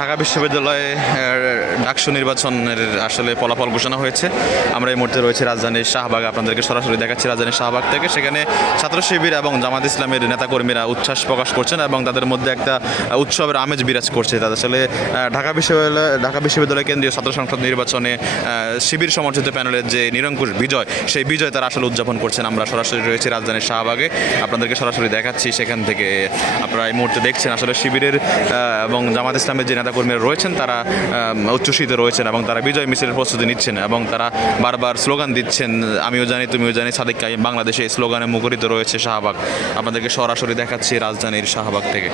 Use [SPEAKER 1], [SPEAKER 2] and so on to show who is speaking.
[SPEAKER 1] ঢাকা বিশ্ববিদ্যালয়ে ডাকসু নির্বাচনের আসলে ফলাফল ঘোষণা হয়েছে। আমরা এই মুহূর্তে রয়েছে রাজধানীর শাহবাগ। আপনাদেরকে সরাসরি দেখাচ্ছি রাজধানীর শাহবাগ থেকে। সেখানে ছাত্র শিবির এবং জামাত ইসলামের নেতাকর্মীরা উচ্ছ্বাস প্রকাশ করছেন এবং তাদের মধ্যে একটা উৎসবের আমেজ বিরাজ করছে। তাদের আসলে ঢাকা বিশ্ববিদ্যালয় ঢাকা বিশ্ববিদ্যালয় কেন্দ্রীয় ছাত্র সংসদ নির্বাচনে শিবির সমর্থিত প্যানেলের যে নিরঙ্কুশ বিজয়, সেই বিজয় তারা আসলে উদযাপন করছেন। আমরা সরাসরি রয়েছি রাজধানীর শাহবাগে। আপনাদেরকে সরাসরি দেখাচ্ছি সেখান থেকে। আপনারা এই মুহূর্তে দেখছেন আসলে শিবিরের এবং জামাত ইসলামের যে নেতাকর্মীরা রয়েছেন, তারা উচ্চসিত রয়েছেন এবং তারা বিজয় মিছিলের প্রস্তুতি নিচ্ছেন এবং তারা বারবার স্লোগান দিচ্ছেন, আমিও জানি, তুমিও জানি সাদিক কাইম বাংলাদেশে স্লোগানে মুখরিত রয়েছে শাহবাগ। আপনাদেরকে সরাসরি দেখাচ্ছি রাজধানীর শাহবাগ থেকে।